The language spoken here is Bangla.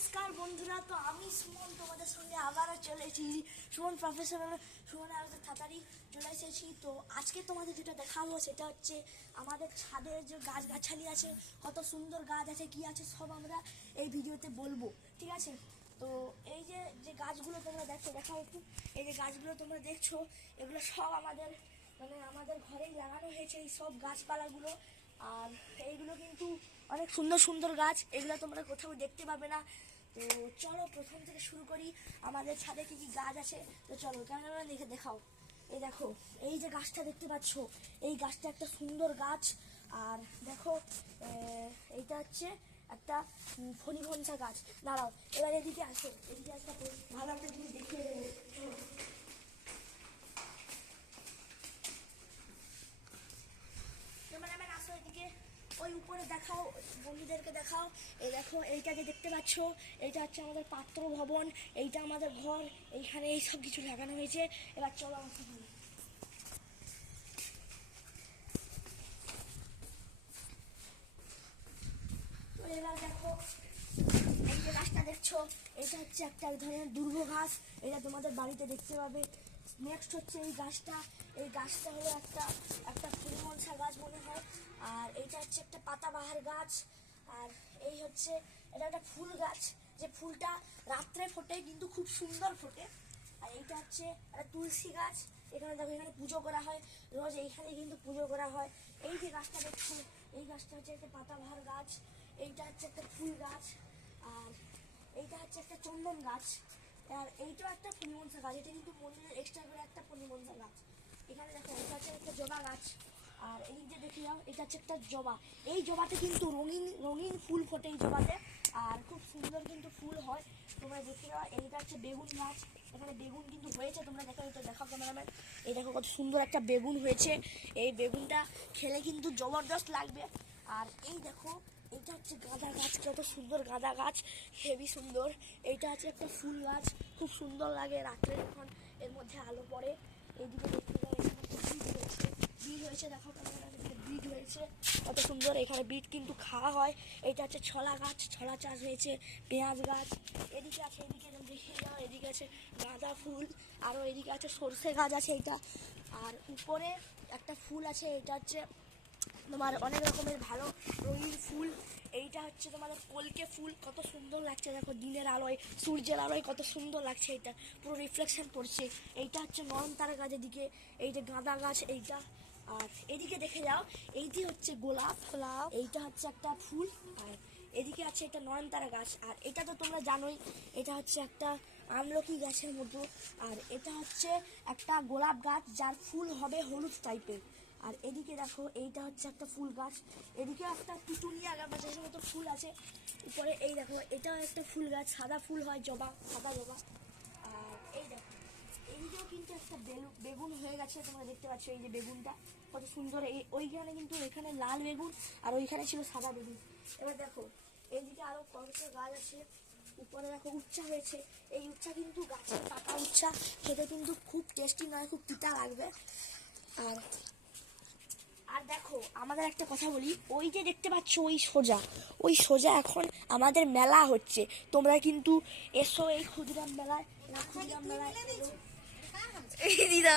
নমস্কার বন্ধুরা, তো আমি সুমন তোমাদের সঙ্গে আবারও চলে এসেছি। সুমন প্রফেশনাল সুমন আমাদের তাড়াতাড়ি চলে এসেছি। তো আজকে তোমাদের যেটা দেখাবো সেটা হচ্ছে আমাদের ছাদের যে গাছগাছালি আছে, কত সুন্দর গাছ আছে, কি আছে সব আমরা এই ভিডিওতে বলবো, ঠিক আছে? তো এই যে যে গাছগুলো তোমরা দেখাও একটু। এই যে গাছগুলো তোমরা দেখছো, এগুলো সব আমাদের ঘরেই লাগানো হয়েছে এই সব গাছপালাগুলো। আর এইগুলো কিন্তু অনেক সুন্দর সুন্দর গাছ, এগুলো তোমরা কোথাও দেখতে পাবে না। তো চলো প্রথম থেকে শুরু করি, আমাদের ছাদে কি কি গাছ আছে। তো চলো ক্যামেরা দেখে দেখাও। এই দেখো, এই যে গাছটা দেখতে পাচ্ছ, এই গাছটা একটা সুন্দর গাছ। আর দেখো এইটা হচ্ছে একটা ফণিঘঞ্চা গাছ। দাঁড়াও, এবার এদিকে আসো, এদিকে একটা ভালো একটা জিনিস দেখিয়ে দেবো। আসো এদিকে, ওই উপরে দেখাও, বন্ধুদেরকে দেখাও। এই দেখো, এইটা যে দেখতে পাচ্ছ, এইটা হচ্ছে আমাদের পাত্র ভবন, এইটা আমাদের ঘর, এইখানে এই সব কিছু লাগানো হয়েছে। এবার চলো আমাকে বলি। তো এবার দেখো, এই যে গাছটা দেখছো, এটা হচ্ছে একটা ধরনের দুর্গ ঘাস, এটা তোমাদের বাড়িতে দেখতে পাবে। নেক্সট হচ্ছে এই গাছটা হলো একটা একটা ফুলমনসা গাছ মনে হয়। আর এইটা হচ্ছে একটা পাতাবাহার গাছ। আর এই হচ্ছে এটা একটা ফুল গাছ, যে ফুলটা রাত্রে ফোটে, কিন্তু খুব সুন্দর ফোটে। আর এইটা হচ্ছে একটা তুলসী গাছ, এখানে দেখো, এখানে পুজো করা হয় রোজ, এইখানে কিন্তু পুজো করা হয়। এই যে গাছটা দেখছো, এই গাছটা হচ্ছে একটা পাতাবাহার গাছ। এইটা হচ্ছে একটা ফুল গাছ। আর এইটা হচ্ছে একটা চন্দন গাছ। আর এইটাও একটা পনিমনসা গাছ, এটা কিন্তু মন্দিরের এক্সট্রা করে একটা পনিমনসা গাছ। এখানে দেখো, এটা হচ্ছে একটা জবা গাছ। আর এই যে দেখে যাও, এটা হচ্ছে একটা জবা। এই জবাতে কিন্তু রঙিন রঙিন ফুল ফোটে এই জবাতে, আর খুব সুন্দর কিন্তু ফুল হয়। তোমরা দেখে যাও, এইটা হচ্ছে বেগুন গাছ, এখানে বেগুন কিন্তু হয়েছে, তোমরা দেখো, এটা দেখাও ক্যামেরাম্যান। এই দেখো কত সুন্দর একটা বেগুন হয়েছে, এই বেগুনটা খেলে কিন্তু জবরদস্ত লাগবে। আর এই দেখো, এটা হচ্ছে গাঁদা গাছ, কত সুন্দর গাঁদা গাছ, হেভি সুন্দর। এইটা হচ্ছে একটা ফুল গাছ, খুব সুন্দর লাগে রাত্রে যখন এর মধ্যে আলো পড়ে। এইদিকে দেখতে যাও, এখানে বিট হয়েছে, দেখো বিট হয়েছে কত সুন্দর, এখানে বিট কিন্তু খাওয়া হয়। এটা হচ্ছে ছলা গাছ, ছলা চাষ হয়েছে, পেঁয়াজ গাছ। এদিকে আছে, এদিকে দেখে যাও, এদিকে আছে গাঁদা ফুল, আরও এদিকে আছে সর্ষে গাছ আছে এইটা। আর উপরে একটা ফুল আছে, এটা হচ্ছে তোমার অনেক রকমের ভালো রঙিন ফুল। এইটা হচ্ছে তোমাদের কলকে ফুল, কত সুন্দর লাগছে, দেখো দিনের আলোয়, সূর্যের আলোয় কত সুন্দর লাগছে, এটা পুরো রিফ্লেকশন পড়ছে। এইটা হচ্ছে নয়নতারা গাছ, এদিকে এই যে গাঁদা গাছ এইটা। আর এদিকে দেখে যাও, এইটি হচ্ছে গোলাপ, এইটা হচ্ছে একটা ফুল। আর এদিকে আছে একটা নয়নতারা গাছ। আর এটা তো তোমরা জানোই, এটা হচ্ছে একটা আমলকি গাছের মতো। আর এটা হচ্ছে একটা গোলাপ গাছ, যার ফুল হবে হলুদ টাইপের। আর এদিকে দেখো, এইটা হচ্ছে একটা ফুল গাছ, এদিকে একটা পিটুনিয়া গাছের মতো ফুল আছে উপরে। এই দেখো, এটাও একটা ফুল গাছ, সাদা ফুল হয়, জবা, সাদা জবা। আর এই দেখো, এইটাও কিন্তু একটা বেগুন হয়ে গেছে, তোমরা দেখতে পাচ্ছ, এই যে বেগুনটা কত সুন্দর। ওইখানে কিন্তু, এখানে লাল বেগুন, আর ওইখানে ছিল সাদা বেগুন। এবার দেখো, এইদিকে আরো কত গাছ আছে। উপরে দেখো উচ্চা হয়েছে, এই উচ্চা কিন্তু গাছের পাকা উচ্চা, খেতে কিন্তু খুব টেস্টি নয়, খুব তিতা লাগবে। আর আর দেখো, আমাদের একটা কথা বলি, ওই যে দেখতে পাচ্ছ, ওই সোজা এখন আমাদের মেলা হচ্ছে, তোমরা কিন্তু এসো এই ক্ষুদিরাম মেলায়, দিদা